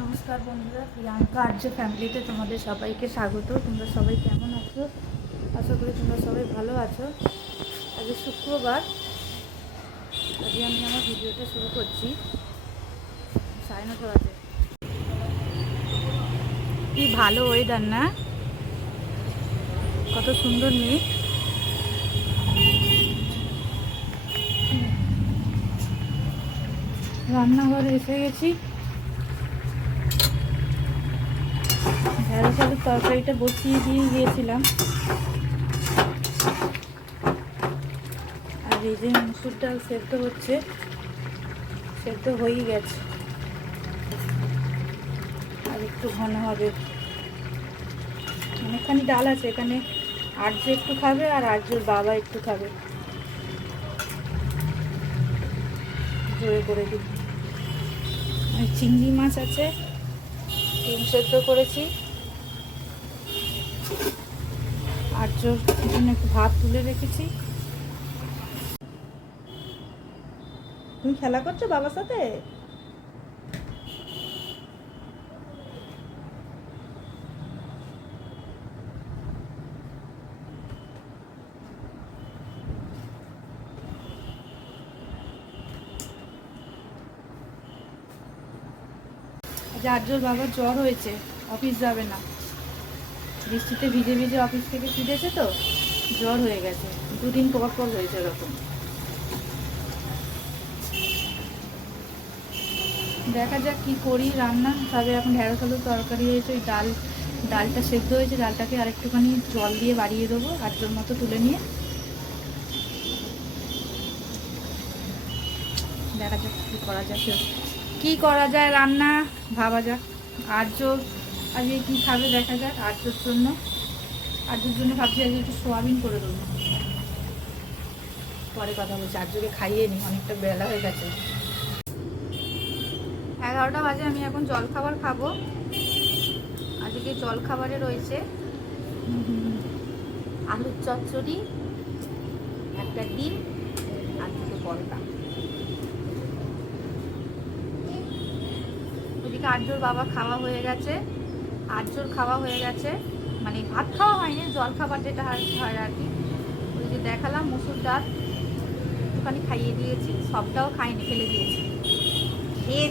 নমস্কার বন্ধুরা, প্রিয়াঙ্কা আর্য ফ্যামিলিতে তোমাদের সবাইকে স্বাগত। তোমরা সবাই কেমন আছো? আশা করি তোমরা সবাই ভালো আছো। আজ শুক্রবার, আজকে আমি আমার ভিডিওটা শুরু করছি। 9:30 বাজে। কি ভালো ওয়েদার না, কত সুন্দর মেঘ। রান্নাঘরে এসে গেছি। ঢেঁড়স আলুর তরকারিটা বসিয়ে দিয়ে গিয়েছিলাম, আর এই যে মুসুর ডাল সেদ্ধ হচ্ছে, সেদ্ধ হয়েই গেছে, আর একটু ঘন হবে। অনেকখানি ডাল আছে এখানে, আর্য একটু খাবে আর আর্যর বাবা একটু খাবে। জোরে করে দিই। চিংড়ি মাছ আছে, ডিম সেদ্ধ করেছি। আর্যর জন্য একটু ভাত তুলে রেখেছি। তুমি খেলা করছো বাবার সাথে? আর্যর বাবার জ্বর হয়েছে, অফিস যাবে না। বৃষ্টিতে ভিজে ভিজে অফিস থেকে ফিরেছে তো, জ্বর হয়ে গেছে। 2 দিন পর পর হয়েছে এরকম। দেখা যাক কি করি রান্না। তবে এখন ঢেঁড়স আলুর তরকারি হয়েছে, ওই ডালটা সেদ্ধ হয়েছে, ডালটাকে আরেকটুখানি জল দিয়ে বাড়িয়ে দেবো আর্যর মতো তুলে নিয়ে। দেখা যাক কি করা যায় রান্না, ভাবা যাক। আর্য আজকে কী খাবে দেখা যাক। আর্যর জন্য ভাবছি আজকে একটু সোয়াবিন করে দেবো। পরে কথা বলছি, আর্যকে খাইয়ে নিই, অনেকটা বেলা হয়ে গেছে। 11টা বাজে। আমি এখন জলখাবার খাবো। আজকে জলখাবারে রয়েছে আলুর চচ্চড়ি, একটা ডিম আর 2টো পরোটা। ওদিকে আর্যর বাবা খাওয়া হয়ে গেছে, আর্যর খাওয়া হয়ে গেছে, মানে ভাত খাওয়া হয়নি, জলখাবার যেটা হয় আর কি। ওই যে দেখালাম মুসুর ডাল একটুখানি খাইয়ে দিয়েছি, সবটাও খাইনি, ফেলে দিয়েছি।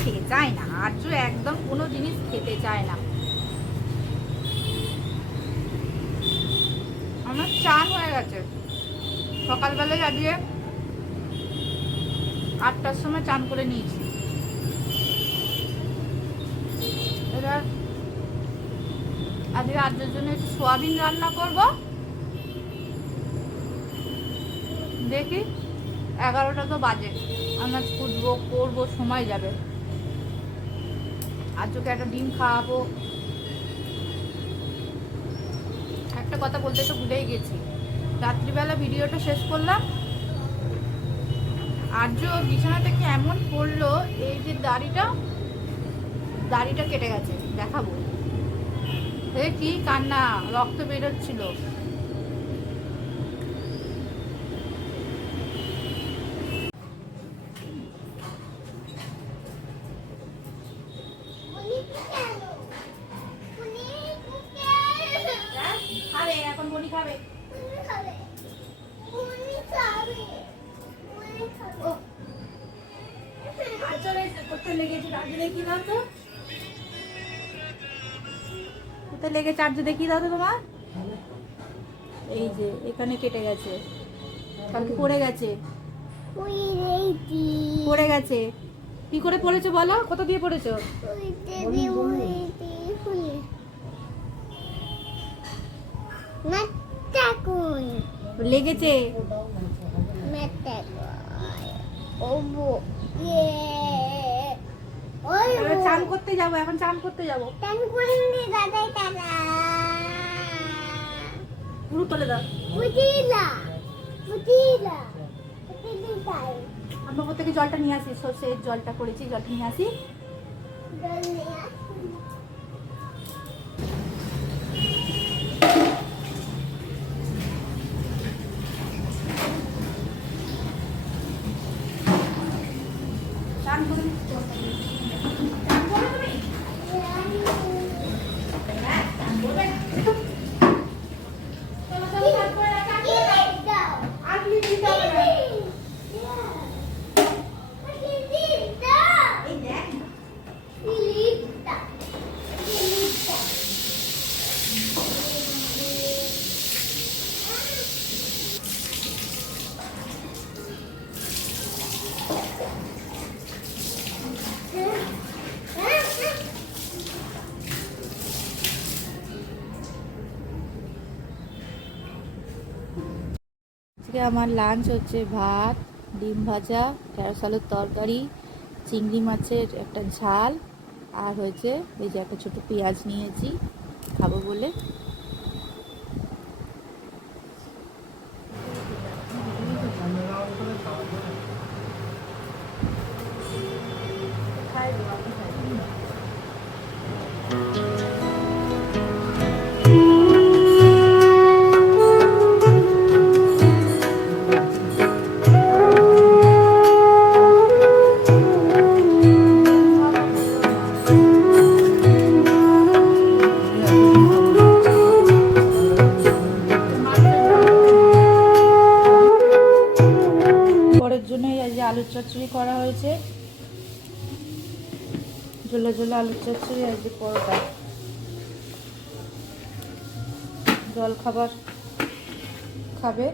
খেতে চায় না আর্য, একদম কোনো জিনিস খেতে চায় না। আমার চান হয়ে গেছে সকালবেলায়। আজকে 8টার সময় চান করে নিয়েছি। এবার আজকে আর্যের জন্য একটু সোয়াবিন রান্না করব। দেখি, 11টা তো বাজে, আমরা খুঁজবো করবো, সময় যাবে। আর্যকে একটা ডিম খাওয়াবো। একটা কথা বলতে তো ভুলেই গেছি, রাত্রিবেলা ভিডিওটা শেষ করলাম, আর্য বিছানা থেকে এমন পড়লো, এই যে দাড়িটা কেটে গেছে, দেখাবো। কি কান্না, রক্ত বেরোচ্ছিল। এখন বনি খাবে। কোথায় লেগেছে আর্য দেখি দাও তো তোমার। এই যে এখানে কেটে গেছে, কালকে পড়ে গেছে। কি করে পড়েছো বলো, কোথা দিয়ে পড়েছো? লেগেছে। চান করতে যাবো, এখন চান করতে যাবো। পুরো করে দাও। আমরা প্রত্যেকে জলটা নিয়ে আসি, সর্ষের জলটা করেছি, জলটা নিয়ে আসি। চান করে তুমি? আজকে আমার লাঞ্চ হচ্ছে ভাত, ডিম ভাজা, ঢেঁড়স আলুর তরকারি, চিংড়ি মাছের একটা ঝাল, আর হয়েছে এই যে একটা ছোটো পেঁয়াজ নিয়েছি খাবো বলে। পরের জন্যই আজ আলুর চচ্চড়ি করা হয়েছে, ঝোলা ঝোলা আলুর চচ্চড়ি, আজকে পরোটা। জল খাবার খাবে।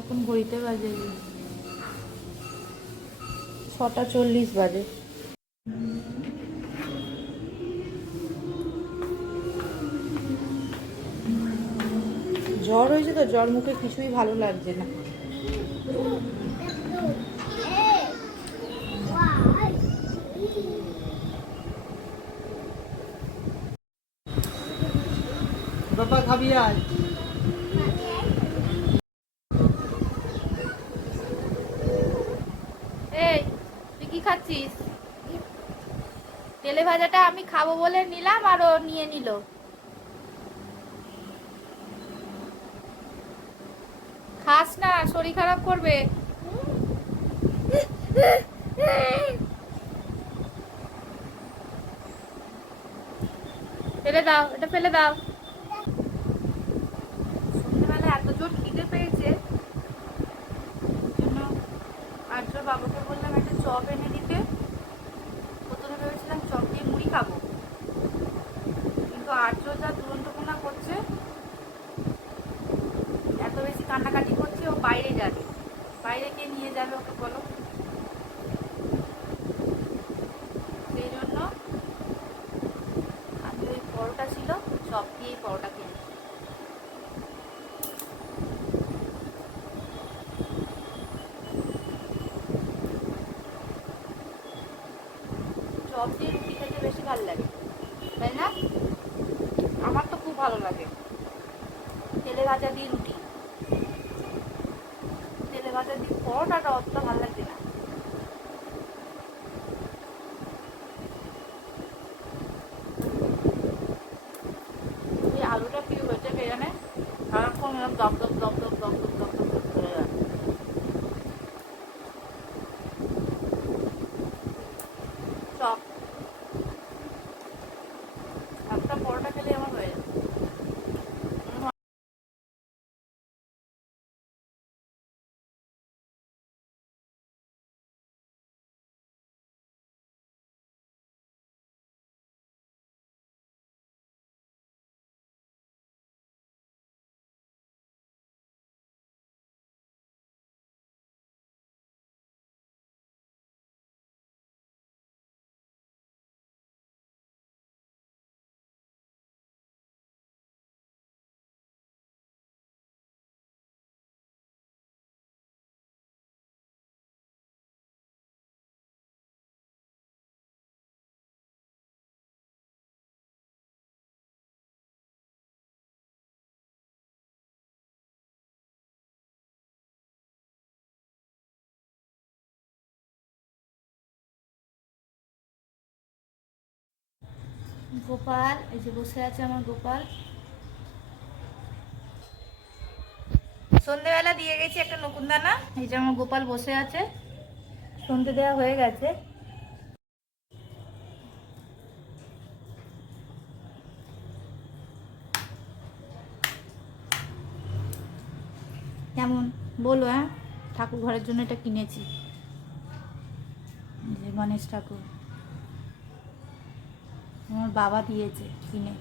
এখন ঘড়িতে বাজে 6:40 বাজে। জ্বর হয়েছে তো, জ্বর মুখে কিছুই ভালো লাগছে না। বাবা খাবি আজ? এই তুই কি খাচ্ছিস? তেলে ভাজাটা আমি খাবো বলে নিলাম আর ও নিয়ে নিল। খাস না, শরীর খারাপ করবে। ফেলে দাও, এটা ফেলে দাও। সন্ধ্যেবেলা এত জোর খিদে পেয়েছে, জন্য আর্য বাবাকে বললাম একটা চপ এনে দিতে। প্রথমে ভেবেছিলাম চপ দিয়ে মুড়ি খাবো, কিন্তু আর্য যা দুরন্তপনা করছে, এত বেশি কান্নাকাটি করছে, ও বাইরে যাবে। বাইরে কে নিয়ে যাবে ওকে বলো? সেই জন্য আমি ওই পরোটা ছিল, চপ দিয়েই পরোটা কিনে। চপ দিয়ে রুটি খেতে বেশি ভালো লাগে, তাই না? আমার তো খুব ভালো লাগে তেলে ভাজা দিয়ে রুটি। তেলে ভাজা দিয়ে পরোটাটা অতটা ভালো লাগে না। এই আলুটা কি হয়েছে কে জানে, সারাক্ষণ এরকম দপ দপ দপ দপ দপ দপ দপ দপ করে যাচ্ছে। চপ একটা পরোটা খেলে আমার হয়ে যাবে। গোপাল এই যে বসে আছে আমার গোপাল। সন্ধ্যেবেলা দিয়ে গেছি একটা নকুনদানা, এই যে আমার গোপাল বসে আছে। সন্ধ্যে দেওয়া হয়ে গেছে। কেমন বলো? হ্যাঁ, ঠাকুর ঘরের জন্য এটা কিনেছি, যে গণেশ ঠাকুর আমার বাবা দিয়েছে কিনে।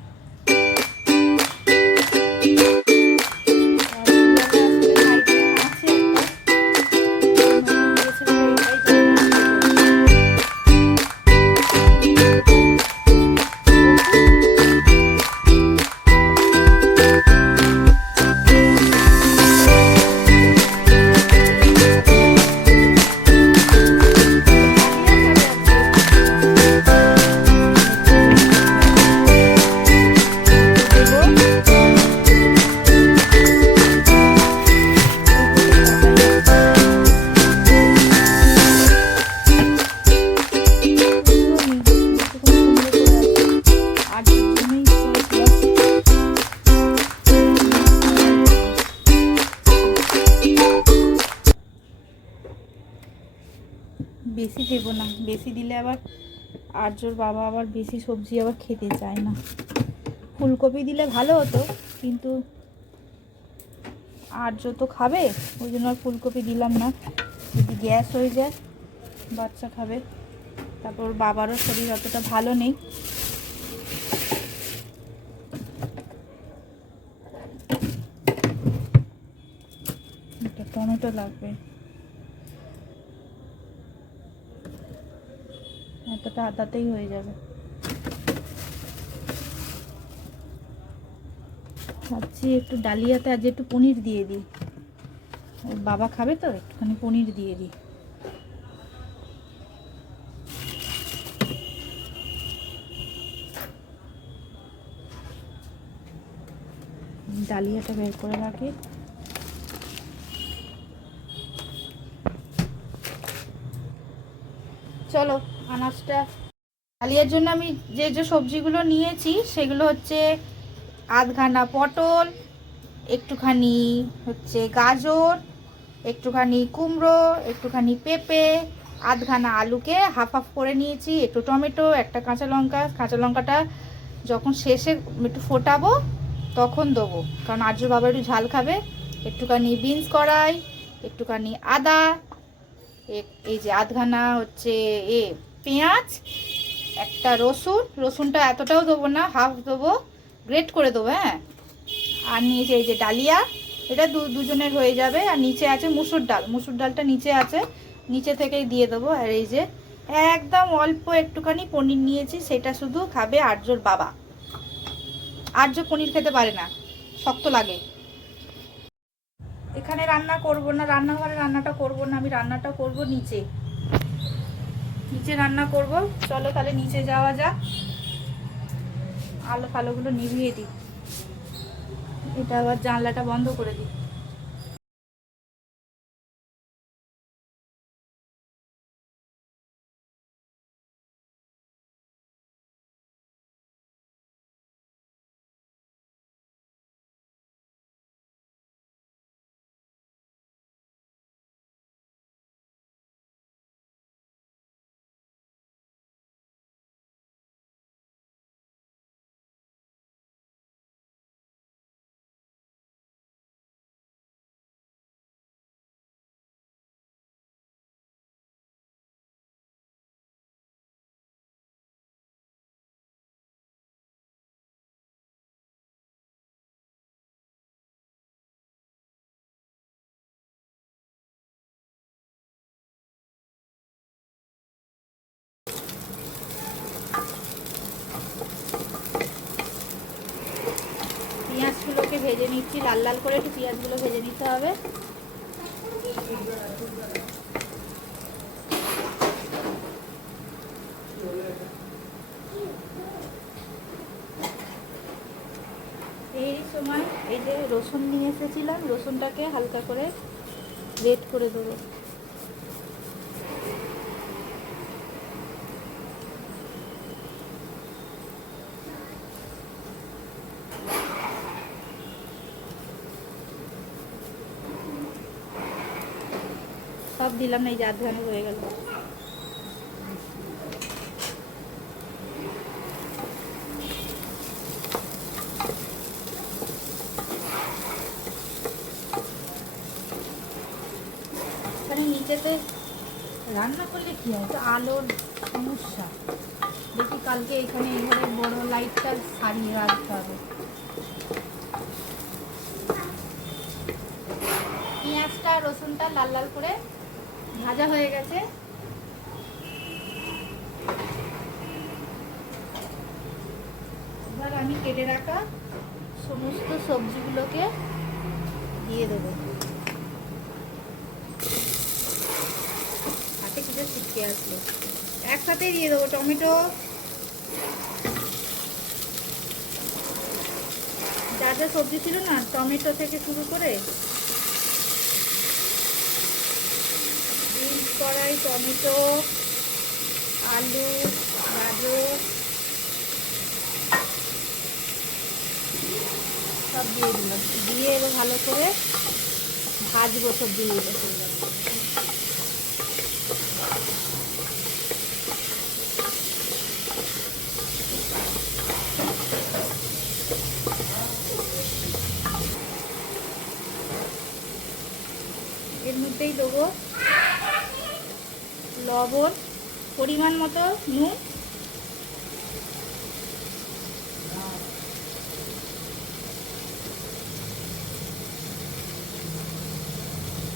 বেশি দিলে আবার আর্যর বাবা আবার বেশি সবজি আবার খেতে চায় না। ফুলকপি দিলে ভালো হতো, কিন্তু আর্য তো খাবে, ওই জন্য আর ফুলকপি দিলাম না। যদি গ্যাস হয়ে যায়, বাচ্চা খাবে, তারপর বাবারও শরীর অতটা ভালো নেই। একটা টমেটো লাগবে, এতটা আদাতেই হয়ে যাবে। ভাবছি একটু ডালিয়াতে আজ একটু পনির দিয়ে দিই, ওর বাবা খাবে তো, একটুখানি পনির দিয়ে দিই। ডালিয়াটা বের করে রাখি। চলো আনাজটা, ডালিয়ার জন্য আমি যে যে সবজিগুলো নিয়েছি সেগুলো হচ্ছে আধখানা পটল, একটুখানি হচ্ছে গাজর, একটুখানি কুমড়ো, একটুখানি পেঁপে, আধখানা আলুকে হাফ হাফ করে নিয়েছি, একটু টমেটো, একটা কাঁচা লঙ্কা। কাঁচা লঙ্কাটা যখন শেষে একটু ফোটাবো তখন দেবো, কারণ আর্য বাবা একটু ঝাল খাবে। একটুখানি বিনস কড়াই, একটুখানি আদা, এই যে আধখানা হচ্ছে পেঁয়াজ, একটা রসুন। রসুনটা এতটাও দেবো না, হাফ দেবো, গ্রেট করে দেবো। হ্যাঁ, আর নিচে এই যে ডালিয়া, এটা দুজনের হয়ে যাবে। আর নিচে আছে মুসুর ডাল, মুসুর ডালটা নিচে আছে, নিচে থেকেই দিয়ে দেবো। আর এই যে একদম অল্প একটুখানি পনির নিয়েছি, সেটা শুধু খাবে আর্যর বাবা। আর্য পনির খেতে পারে না, শক্ত লাগে। এখানে রান্না করব না, রান্নাঘরে রান্নাটা করব না, আমি রান্নাটা করব নিচে, নিচে রান্না করব। চলো তাহলে নিচে যাওয়া যাক। আলো ফালোগুলো নিভিয়ে দিই, এটা আবার জানলাটা বন্ধ করে দিই। পেঁয়াজগুলোকে ভেজে নিচ্ছি, লাল লাল করে একটু পেঁয়াজগুলো ভেজে নিতে হবে। এই সময় এই যে রসুন নিয়ে এসেছিলাম, রসুনটাকে হালকা করে রেড করে দেবো। সব দিলাম না, এই যে আধখানে হয়ে গেল। এখানে নিচেতে রান্না করলে কি হয়, তো আলোর সমস্যা। দেখি কালকে এখানে এইভাবে বড় লাইটটা সারিয়ে রাখতে হবে। পেঁয়াজটা রসুনটা লাল লাল করে ভাজা হয়ে গেছে। এবার আমি কেটে রাখা সমস্ত সবজিগুলোকে দিয়ে দেবো। হাতে কিছু ছিটকে আসলো, একসাথে দিয়ে দেবো। টমেটো, যা যা সবজি ছিল না, টমেটো থেকে শুরু করে বিনস কড়াই, টমেটো, আলু, গাজর সব দিয়ে দিলাম। দিয়ে এবার ভালো করে ভাজবো সবজিগুলো। মধ্যেই দেবো লবণ, পরিমাণ মতো নুন,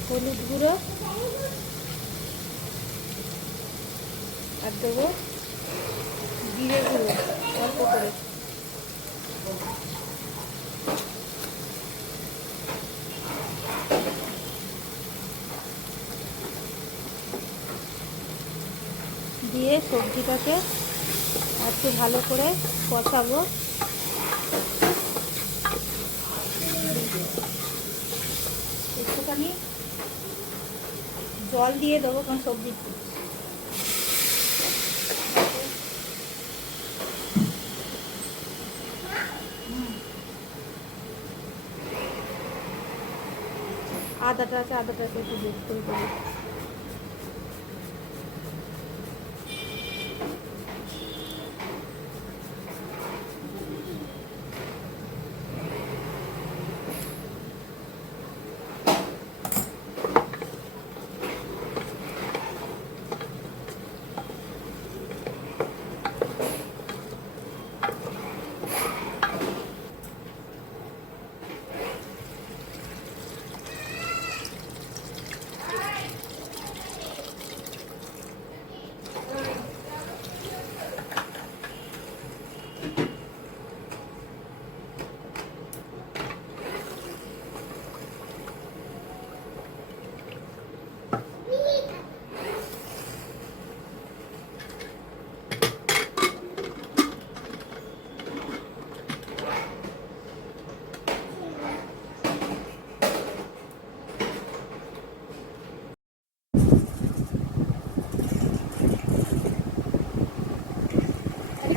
হলুদ গুঁড়ো আর দেবো জিরে গুঁড়ো অল্প করে। দিয়ে সবজিটাকে একটু ভালো করে কষাবো। একটুখানি জল দিয়ে দেবো কারণ সবজি আদাটা আছে, আদাটাকে একটু বেশ করে দেবো।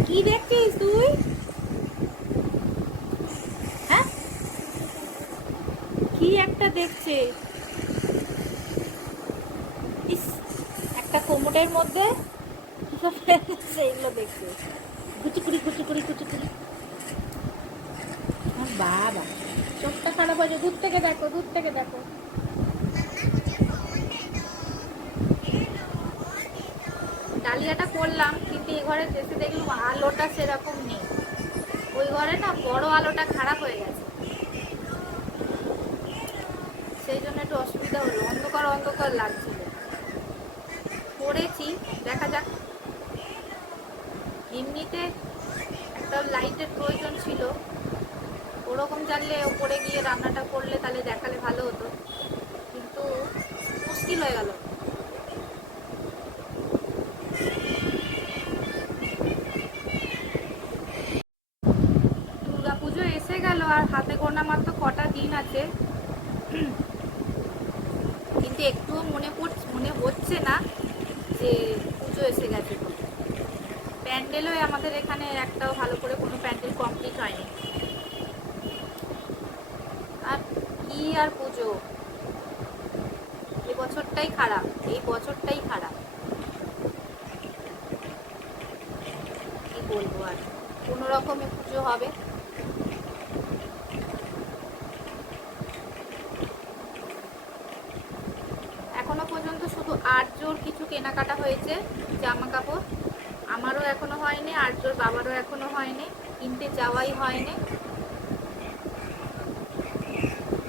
কি দেখছিস তুই? হ্যাঁ, কি একটা দেখছে। ইস, একটা কোমরের মধ্যে এগুলো দেখছে, কুচুকুড়ি কুচুকুড়ি কুচুকুড়ি। বাবা, চোখটা খারাপ হয়েছে। দূর থেকে দেখো, দূর থেকে দেখো। ডালিয়াটা করলাম, কিন্তু এই ঘরে যেতে দেখলাম আলোটা সেরকম নেই। ওই ঘরে না বড় আলোটা খারাপ হয়ে গেছে, সেই জন্য একটু অসুবিধা হলো, অন্ধকার অন্ধকার লাগছিল। করেছি, দেখা যাক। এমনিতে একটা লাইটের প্রয়োজন ছিল, ওরকম জানলে ওপরে গিয়ে রান্নাটা করলে তাহলে দেখালে ভালো হতো, কিন্তু মুশকিল হয়ে গেল। দুর্গাপুজো এসে গেল আর হাতে গোনা মাত্র কটা দিন আছে, কিন্তু একটুও মনে হচ্ছে না যে পুজো এসে গেছে। প্যান্ডেলও আমাদের এখানে একটাও ভালো করে কোনো প্যান্ডেল কমপ্লিট হয়নি। আর কি আর পুজো, এই বছরটাই খারাপ, এই বছরটাই খারাপ। কি বলবো, আর কোনো রকমে পুজো হবে। এখনো পর্যন্ত শুধু 8 জোড় কিছু কেনাকাটা হয়েছে জামা কাপড়, আমারও এখনো হয়নি, 8 জোড় বাবারও এখনো হয়নি, কিনতে যাওয়াই হয়নি।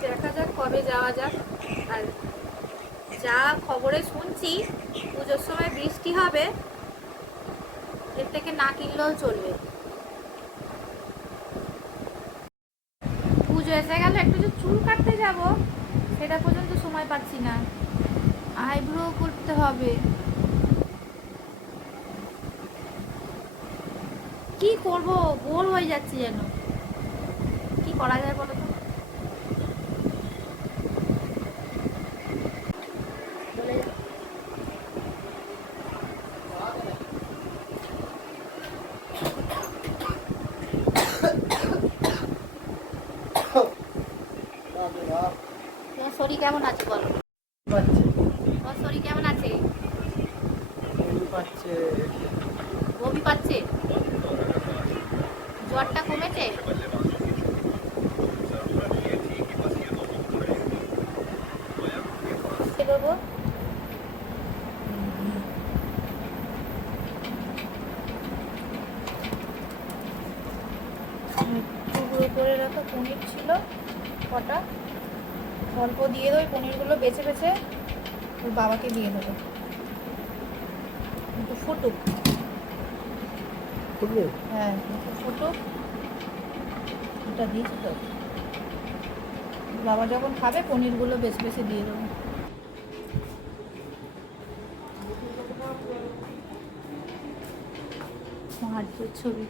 দেখা যাক কবে যাওয়া যাক। আর যা খবরে শুনছি পুজোর সময় বৃষ্টি হবে, এর থেকে না কিনলেও চলবে। পুজো এসে গেল, একটু যে চুল কাটতে যাব সেটা পর্যন্ত সময় পাচ্ছি না, আইব্রো করতে হবে। কি করব, বোর হয়ে যাচ্ছি যেন। কি করা যায় বলো তো? তোমার শরীর কেমন আছে বলো? তোমার শরীর কেমন আছে? বমি পাচ্ছে? জ্বরটা কমেছে? দেবো করে রাখা পনির ছিল কটা, অল্প দিয়ে দেবো। পনিরগুলো বেছে বেছে ওর বাবাকে দিয়ে দেবো, একটু ফুটুক। ফুটবে? হ্যাঁ একটু ফুটুক, এটা দিয়েছি তো। বাবা যখন খাবে পনিরগুলো বেছে বেছে দিয়ে দেবো। মার্চের ছবি।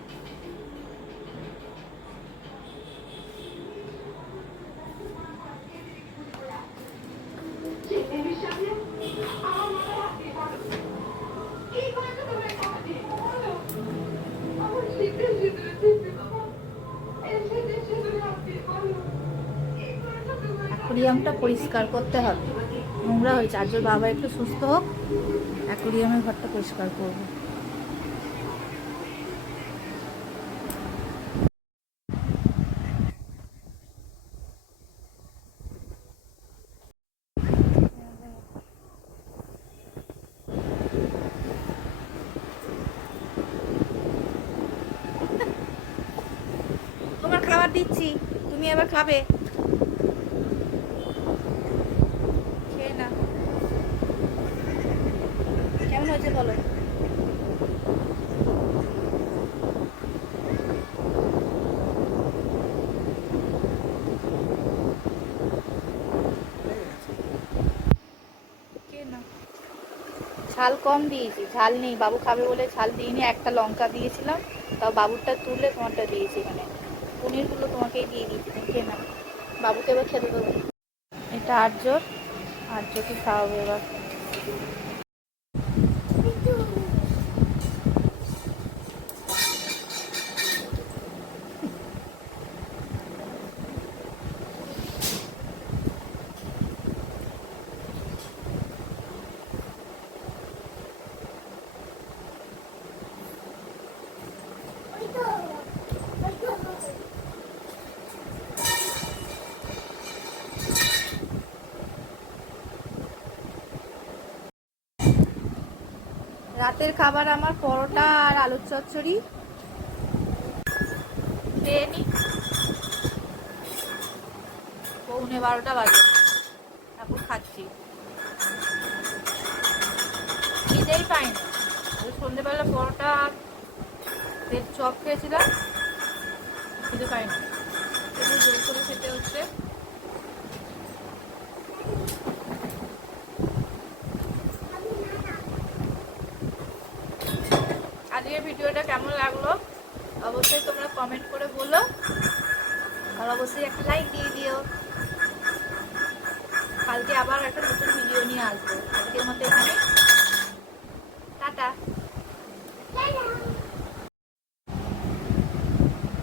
অ্যাকোরিয়ামটা পরিষ্কার করতে হবে, নোংরা হয়েছে। আর যদি বাবা একটু সুস্থ হোক, অ্যাকোরিয়ামের ঘরটা পরিষ্কার করবো। তোমার খাবার দিচ্ছি, তুমি এবার খাবে, খেয়ে না। কেমন হয়েছে বলো? ঝাল কম দিয়েছি, ঝাল নেই, বাবু খাবে বলে ঝাল দিইনি। একটা লঙ্কা দিয়েছিলাম, তাও বাবুরটা তুললে তোমারটা দিয়েছি। মানে পনিরগুলো তোমাকেই দিয়ে দিয়েছি, তুমি খেয়ে নাও। বাবুকে এবার খেতে দেবো। এটা আর্যর, আর্যকে খাওয়াবো এবার। রাতের খাবার আমার পরোটা আর আলুর চচ্চড়ি। খেয়ে নি, 11:45 বাজে, এখন খাচ্ছি। খিদেই পাইনি, ওই সন্ধ্যেবেলা পরোটা তেল চপ খেয়েছিলাম, খিদে পাইনি, একটু জোর করে খেতে হচ্ছে। আজকের ভিডিওটা কেমন লাগলো অবশ্যই তোমরা কমেন্ট করে বলো, আর অবশ্যই একটা লাইক দিয়ে দিও। কালকে আবার একটা নতুন ভিডিও নিয়ে আসবো। আজকের মতো এখানে টাটা।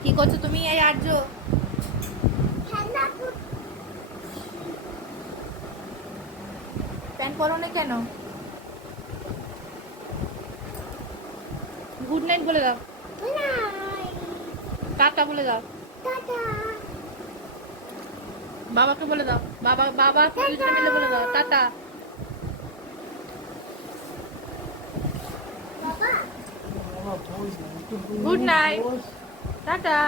কি করছো তুমি এই আর্য? প্যান্ট পরো না কেন? গুড নাইট বলে দাও, টাটা বলে দাও, বাবাকে বলে দাও, বাবা বাবা দুজনে মিলে বলে দাও টাটা। Good night, tata.